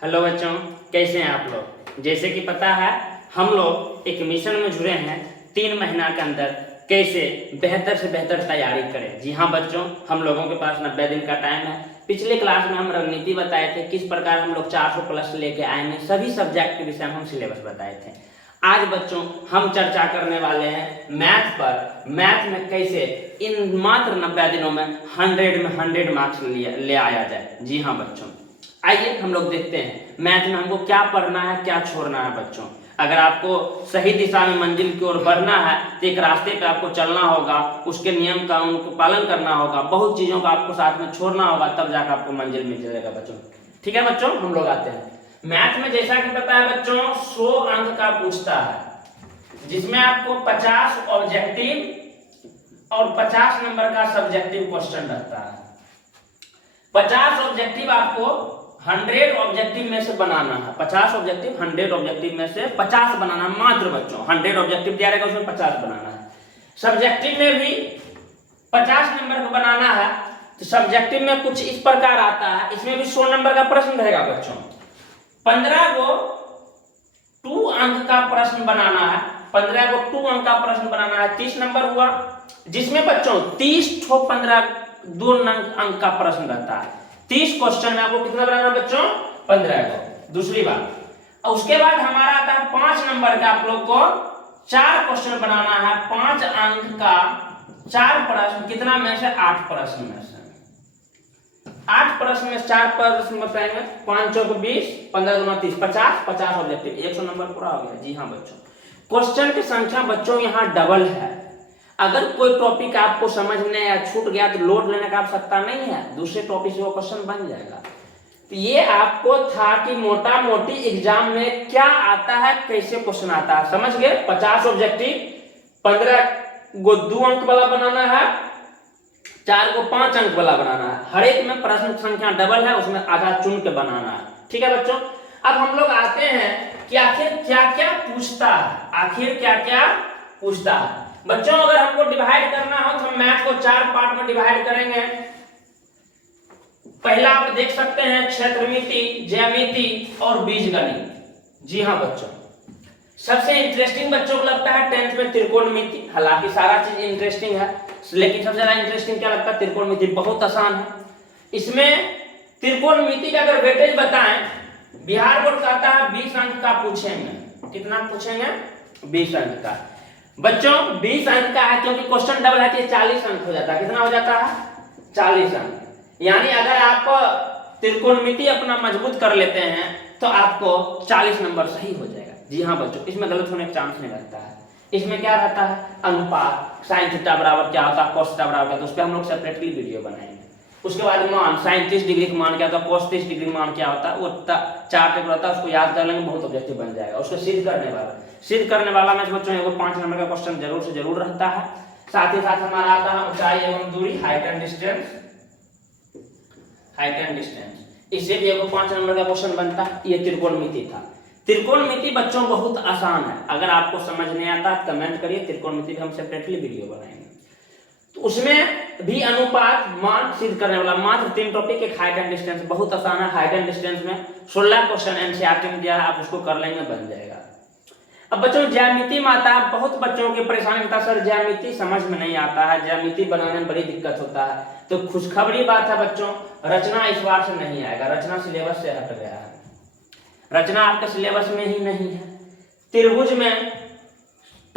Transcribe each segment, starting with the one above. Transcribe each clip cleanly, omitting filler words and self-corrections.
Hello बच्चों, कैसे हैं आप लोग। जैसे कि पता है हम लोग एक मिशन में जुड़े हैं 3 महीना के अंदर कैसे बेहतर से बेहतर तैयारी करें। जी हाँ बच्चों, हम लोगों के पास 90 दिन का टाइम है। पिछले क्लास में हम रणनीति बताए थे, किस प्रकार हम लोग 400 प्लस लेके आएंगे, सभी सब्जेक्ट के विषय में हम सिलेबस बताए थे। आज बच्चों हम चर्चा करने वाले हैं मैथ पर। मैथ में कैसे इन मात्र 90 दिनों में 100 में 100 मार्क्स ले आया जाए। जी हाँ बच्चों, आइए हम लोग देखते हैं मैथ में हमको क्या पढ़ना है, क्या छोड़ना है। बच्चों अगर आपको सही दिशा में मंजिल की ओर बढ़ना है तो एक रास्ते पे आपको चलना होगा, उसके नियम कानून को पालन करना होगा, बहुत चीजों का आपको साथ में छोड़ना होगा, तब जाकर आपको मंजिल मिल जाएगा बच्चों। ठीक है बच्चों, हम लोग आते हैं मैथ में। जैसा कि पता है बच्चों 100 अंक का पूछता है, जिसमें आपको 50 ऑब्जेक्टिव और 50 नंबर का सब्जेक्टिव क्वेश्चन रहता है। 50 ऑब्जेक्टिव आपको 100 ऑब्जेक्टिव में से बनाना है। 50 ऑब्जेक्टिव 100 ऑब्जेक्टिव में से 50 बनाना है मात्र बच्चों। 100 ऑब्जेक्टिव दिया रहेगा, उसमें 50 बनाना है। सब्जेक्टिव में भी 50 नंबर का बनाना है। तो सब्जेक्टिव में कुछ इस प्रकार आता है, इसमें भी 100 नंबर का प्रश्न रहेगा बच्चों। 15 को 2 अंक का प्रश्न बनाना है। 15 को 2 अंक का प्रश्न बनाना है, 30 नंबर हुआ। जिसमें बच्चों 30 ठो 15 2 अंक का प्रश्न रहता है। 30 क्वेश्चन में आपको कितना बनाना बच्चों? 15 को। दूसरी बात, और उसके बाद हमारा आता है 5 नंबर का, आप लोग को 4 क्वेश्चन बनाना है। 5 अंक का 4 प्रश्न, कितना में से? 8 प्रश्न में से। 8 प्रश्न में 4 प्रश्न बताएंगे। 5 चौक 20, 15 दूना 30, 50 ऑब्जेक्टिव, 100 नंबर पूरा हो गया। जी हाँ बच्चों, क्वेश्चन की संख्या बच्चों यहाँ डबल है। अगर कोई टॉपिक आपको समझ में या छूट गया तो लोड लेने का आवश्यकता नहीं है, दूसरे टॉपिक से वो क्वेश्चन बन जाएगा। तो ये आपको था कि मोटा मोटी एग्जाम में क्या आता है, कैसे क्वेश्चन आता है, समझ गए। 50 ऑब्जेक्टिव, 15 को 2 अंक वाला बनाना है, 4 को 5 अंक वाला बनाना है। हर एक में प्रश्न संख्या डबल है, उसमें आधा चुन के बनाना है। ठीक है बच्चों, अब हम लोग आते हैं कि आखिर क्या क्या पूछता है। आखिर क्या क्या पूछता है बच्चों। अगर हमको डिवाइड करना हो तो हम मैथ को 4 पार्ट में डिवाइड करेंगे। पहला आप देख सकते हैं क्षेत्रमिति, ज्यामिति और बीजगणित। जी हाँ बच्चों, सबसे इंटरेस्टिंग बच्चों को लगता है 10th में त्रिकोणमिति। हालांकि सारा चीज इंटरेस्टिंग है, लेकिन सबसे ज्यादा इंटरेस्टिंग क्या लगता है? त्रिकोणमिति। बहुत आसान है। इसमें त्रिकोणमिति का अगर वेटेज बताएं, बिहार बोर्ड कहता है 20 अंक का पूछेंगे। कितना पूछेंगे? 20 अंक का। बच्चों 20 अंक का है क्योंकि क्वेश्चन डबल है कि 40 अंक हो जाता है। कितना हो जाता है? 40 अंक। यानी अगर आप त्रिकोणमिति अपना मजबूत कर लेते हैं तो आपको 40 नंबर सही हो जाएगा। जी हाँ बच्चों, इसमें गलत होने का चांस नहीं रहता है। इसमें क्या रहता है? अनुपात, साइन थीटा बराबर क्या होता है, कॉस थीटा बराबर क्या होता है, उस पर हम लोग सेपरेटली वीडियो बनाएंगे। उसके बाद मान, साइन 30 डिग्री का मान क्या होता है, कॉस 30 डिग्री मान क्या होता है, वो 4 टेबल होता है, उसको याद कर लेंगे, बहुत ऑब्जेक्टिव बन जाएगा। उसको सिद्ध करने वाला में बच्चों एगो 5 नंबर का क्वेश्चन जरूर से जरूर रहता है। साथ ही साथ हमारा आता है ऊंचाई एवं दूरी, हाइट एंड डिस्टेंस। इससे भी एगो 5 नंबर का क्वेश्चन बनता है। ये त्रिकोणमिति था। त्रिकोणमिति बच्चों बहुत आसान है, अगर आपको समझ नहीं आता कमेंट करिए, त्रिकोणमिति भी हम सेपरेटली वीडियो बनाएंगे। तो उसमें भी अनुपात, मान सिद्ध करने वाला मात्र 3 टॉपिक, एक हाइट एंड डिस्टेंस। बहुत आसान है। हाइट एंड डिस्टेंस में 16 क्वेश्चन एनसीईआरटी में दिया है, आप उसको कर लेंगे, बन जाएगा। अब बच्चों ज्यामिति में आता है, बहुत बच्चों की परेशानी होता है, सर ज्यामिति समझ में नहीं आता है, ज्यामिति बनाने में बड़ी दिक्कत होता है। तो खुशखबरी बात है बच्चों, रचना इस बार से नहीं आएगा। रचना सिलेबस से हट गया है। रचना आपके सिलेबस में ही नहीं है। त्रिभुज में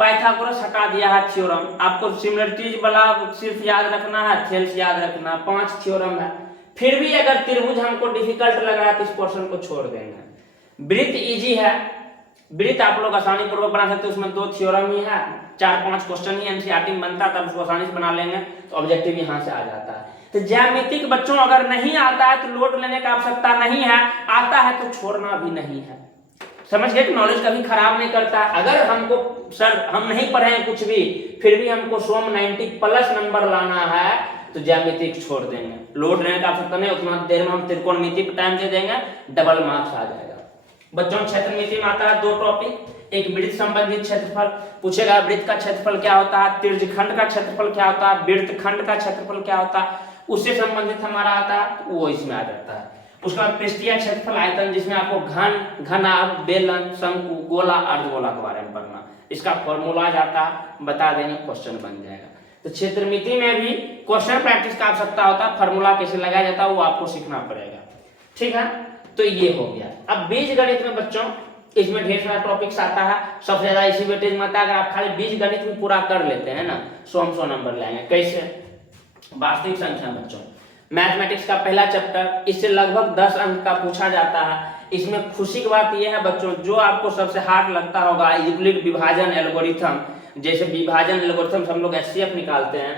पाइथागोरस हटा दिया है थ्योरम। आपको सिमिलरिटीज वाला सिर्फ याद रखना है, थेल्स याद रखना, 5 थ्योरम है। फिर भी अगर त्रिभुज हमको डिफिकल्ट लग रहा है तो इस पोर्शन को छोड़ देंगे। वृत्त इजी है, वृत्त आप लोग आसानी पूर्वक बना सकते हैं, उसमें 2 थ्योरम ही है, 4-5 क्वेश्चन ही एनसीईआरटी में बनता है, तब उसको आसानी से बना लेंगे तो ऑब्जेक्टिव यहाँ से आ जाता है। तो ज्यामितिक बच्चों अगर नहीं आता है तो लोड लेने का आवश्यकता नहीं है, आता है तो छोड़ना भी नहीं है। समझ गए कि नॉलेज कभी खराब नहीं करता। अगर हमको सर हम नहीं पढ़े हैं कुछ भी, फिर भी हमको 90 प्लस नंबर लाना है तो ज्यामितिक छोड़ देंगे, लोड लेने का आवश्यकता नहीं। उतना देर में हम त्रिकोणमिति पर टाइम दे देंगे, डबल मार्क्स आ जाएगा। बच्चों क्षेत्रमिति में आता है 2 टॉपिक, एक वृत्त संबंधित क्षेत्रफल पूछेगा, वृत्त का क्षेत्रफल क्या होता है, त्रिज्यखंड का क्षेत्रफल क्या होता है, वृत्तखंड का क्षेत्रफल क्या होता है, उससे संबंधित हमारा आता है, वो इसमें आ जाता है। उसके बाद पृष्ठीय क्षेत्रफल आयतन, जिसमें आपको घन, घनाभ, बेलन, शंकु, गोला, अर्धगोला के बारे में पढ़ना। इसका फॉर्मूला जाता बता देंगे, क्वेश्चन बन जाएगा। तो क्षेत्रमिति में भी क्वेश्चन प्रैक्टिस का आवश्यकता होता है, फॉर्मूला कैसे लगाया जाता है वो आपको सीखना पड़ेगा। ठीक है, तो ये हो गया। अब बीजगणित में बच्चों इसमें ढेर सारा टॉपिक्स आता है, सबसे ज्यादा इसी वेटेज में आता है। अगर आप खाली बीजगणित में पूरा कर लेते हैं ना, 100 नंबर लाएंगे। कैसे? वास्तविक संख्या बच्चों, मैथमेटिक्स का पहला चैप्टर, इससे लगभग 10 अंक का पूछा जाता है। इसमें खुशी की बात यह है बच्चों, जो आपको सबसे हार्ड लगता होगा यूक्लिड विभाजन एल्गोरिथम, जैसे विभाजन एल्गोरिथम हम लोग एचसीएफ निकालते हैं,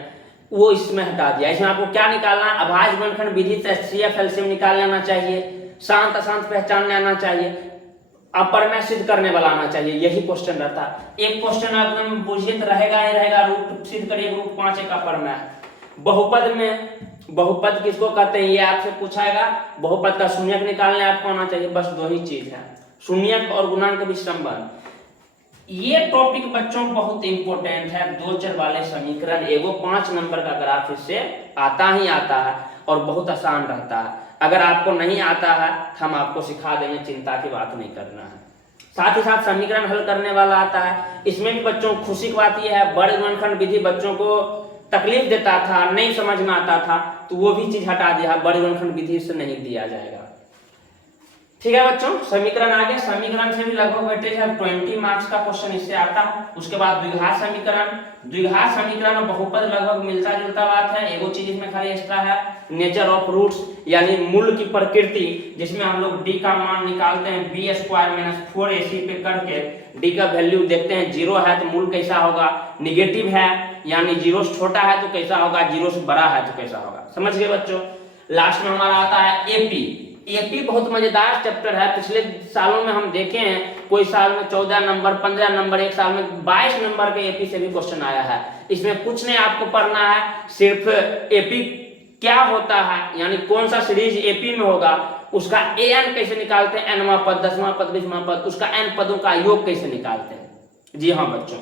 वो इसमें हटा दिया। इसमें आपको क्या निकालना है? अभाज्य गुणनखंड विधि से एचसीएफ एलसीएम निकाल लेना चाहिए, शांत अशांत पहचान लेना चाहिए, अपरमेय सिद्ध करने वाला आना चाहिए। यही क्वेश्चन रहता है। एक क्वेश्चन एकदम बुझिए तो रहेगा ही रहेगा, रूट सिद्ध करिए, रूट 5 एक अपरमेय। बहुपद में, बहुपद किसको कहते हैं ये आपसे पूछाएगा। बहुपद का शून्यक निकालने आपको आना चाहिए। बस 2 ही चीज है, शून्यक और गुणांक के बीच संबंध। ये टॉपिक बच्चों बहुत इंपॉर्टेंट है। 2 चर वाले समीकरण, एगो 5 नंबर का ग्राफ इससे आता ही आता है और बहुत आसान रहता है। अगर आपको नहीं आता है तो हम आपको सिखा देंगे, चिंता की बात नहीं करना है। साथ ही साथ समीकरण हल करने वाला आता है। इसमें भी बच्चों खुशी की बात यह है, बड़े गुणनखंड विधि बच्चों को तकलीफ देता था, नहीं समझ में आता था, तो वो भी चीज हटा दिया, बड़े गुणनखंड विधि से नहीं दिया जाएगा। ठीक है बच्चों, समीकरण आगे, समीकरण से भी लगभग वेटेज है, 20 मार्क्स का क्वेश्चन इससे आता है। उसके बाद द्विघात समीकरण, द्विघात समीकरण और बहुपद लगभग मिलता जुलता बात है। एगो चीज इसमें खाली एक्स्ट्रा है, नेचर ऑफ रूट्स, यानी मूल की प्रकृति, जिसमें हम लोग डी का मान निकालते हैं b² - 4ac पे करके डी का वैल्यू देखते हैं। 0 है तो मूल कैसा होगा, निगेटिव है यानी 0 से छोटा है तो कैसा होगा, 0 से बड़ा है तो कैसा होगा। समझ गए बच्चों। लास्ट में हमारा आता है एपी। एपी बहुत मजेदार चैप्टर है। पिछले सालों में हम देखे हैं, कोई साल में 14 नंबर, 15 नंबर, एक साल में 22 नंबर के एपी से भी क्वेश्चन आया है। इसमें कुछ नहीं आपको पढ़ना है, सिर्फ एपी क्या होता है, यानी कौन सा सीरीज एपी में होगा, उसका एन कैसे निकालते हैं, nवां पद, 10वां पद, 20वां पद, उसका एन पदों का योग कैसे निकालते हैं। जी हाँ बच्चों,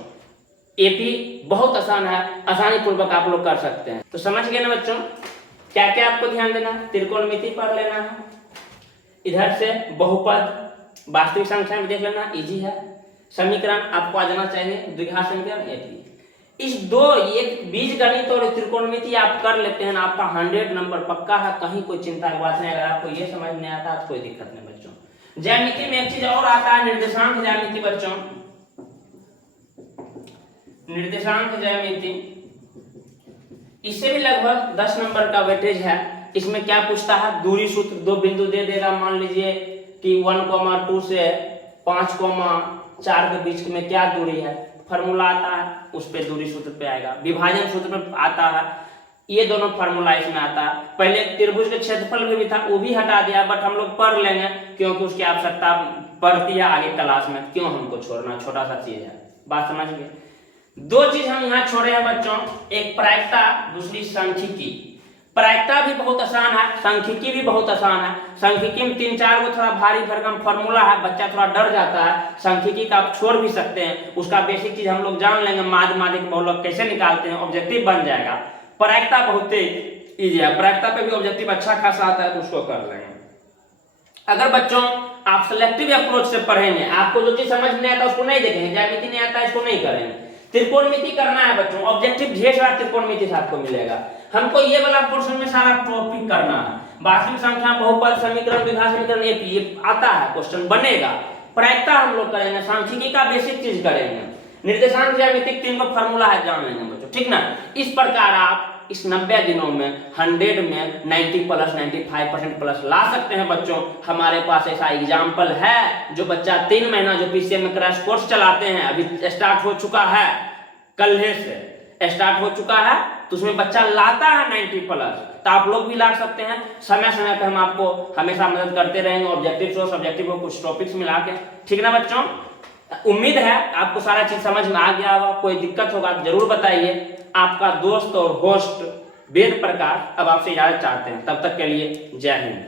एपी बहुत आसान है, आसानी पूर्वक आप लोग कर सकते हैं। तो समझ गए ना बच्चों, क्या क्या आपको ध्यान देना, त्रिकोणमिति पढ़ लेना है, इधर से बहुपद, वास्तविक संख्या में देख लेना, इजी है। समीकरण आपको आ जाना चाहिए, द्विघात समीकरण एपी। इस 2 एक बीजगणित और त्रिकोणमिति आप कर लेते हैं, आपका 100 नंबर पक्का है, कहीं कोई चिंता की बात नहीं। अगर आपको ये समझ नहीं आता तो कोई दिक्कत नहीं बच्चों। ज्यामिति में एक चीज और आता है, निर्देशांक ज्यामिति बच्चों, निर्देशांक ज्यामिति, इससे भी लगभग 10 नंबर का वेटेज है। इसमें क्या पूछता है, दूरी सूत्र, 2 बिंदु दे देगा, मान लीजिए कि 1,2 से 5,4 के बीच में क्या दूरी है, फार्मूला आता है, उस पे दूरी सूत्र पे आएगा। विभाजन सूत्र पे आता है, ये दोनों फार्मूला इसमें आता है। पहले त्रिभुज के क्षेत्रफल में भी था, वो भी हटा दिया, बट हम लोग पढ़ लेंगे क्योंकि उसकी आवश्यकता पड़ती है आगे क्लास में, क्यों हमको छोड़ना, छोटा सा चीज है। बात समझ गए। 2 चीज हम यहाँ छोड़े हैं बच्चों, एक प्रायिकता, दूसरी सांख्यिकी। प्रायिकता भी बहुत आसान है, सांख्यिकी भी बहुत आसान है। सांख्यिकी में 3-4 को थोड़ा भारी भरकम फॉर्मूला है, बच्चा थोड़ा डर जाता है। सांख्यिकी का आप छोड़ भी सकते हैं, उसका बेसिक चीज हम लोग जान लेंगे, माध्य माध्यिक बहुलक कैसे निकालते हैं, ऑब्जेक्टिव बन जाएगा। प्रायिकता बहुत इजी है, प्रायिकता पे भी ऑब्जेक्टिव अच्छा खासा आता है, तो उसको कर लेंगे। अगर बच्चों आप सिलेक्टिव अप्रोच से पढ़ेंगे, आपको जो चीज समझ नहीं आता उसको नहीं देखेंगे, ज्यामिति नहीं आता इसको नहीं करेंगे, त्रिकोणमिति करना है बच्चों, ऑब्जेक्टिव ढेर सारा त्रिकोणमिति से आपको मिलेगा। हमको ये वाला पोर्शन में सारा टॉपिक करना है, वास्तविक संख्या, बहुपद, समीकरण, द्विघात समीकरण, ये आता है, क्वेश्चन बनेगा। प्रायिकता हम लोग करेंगे, सांख्यिकी का बेसिक चीज करेंगे, निर्देशांक ज्यामिति 3 का फार्मूला है, जान लेंगे बच्चों, ठीक ना। इस प्रकार आप इस 90 दिनों में 100 में 90 प्लस 95% प्लस ला सकते हैं बच्चों। हमारे पास ऐसा एग्जाम्पल है, जो बच्चा 3 महीना जो पीसीएम में क्रैश कोर्स चलाते हैं, अभी स्टार्ट हो चुका है, कल से स्टार्ट हो चुका है, तो उसमें बच्चा लाता है 90 प्लस, तो आप लोग भी ला सकते हैं। समय समय पे हम आपको हमेशा मदद करते रहेंगे, ऑब्जेक्टिव सोर्स, ऑब्जेक्टिव को कुछ टॉपिक्स मिला के, ठीक ना बच्चों। उम्मीद है आपको सारा चीज समझ में आ गया होगा, कोई दिक्कत होगा जरूर बताइए। आपका दोस्त और होस्ट वेद प्रकाश अब आपसे इजाजत चाहते हैं, तब तक के लिए जय हिंद।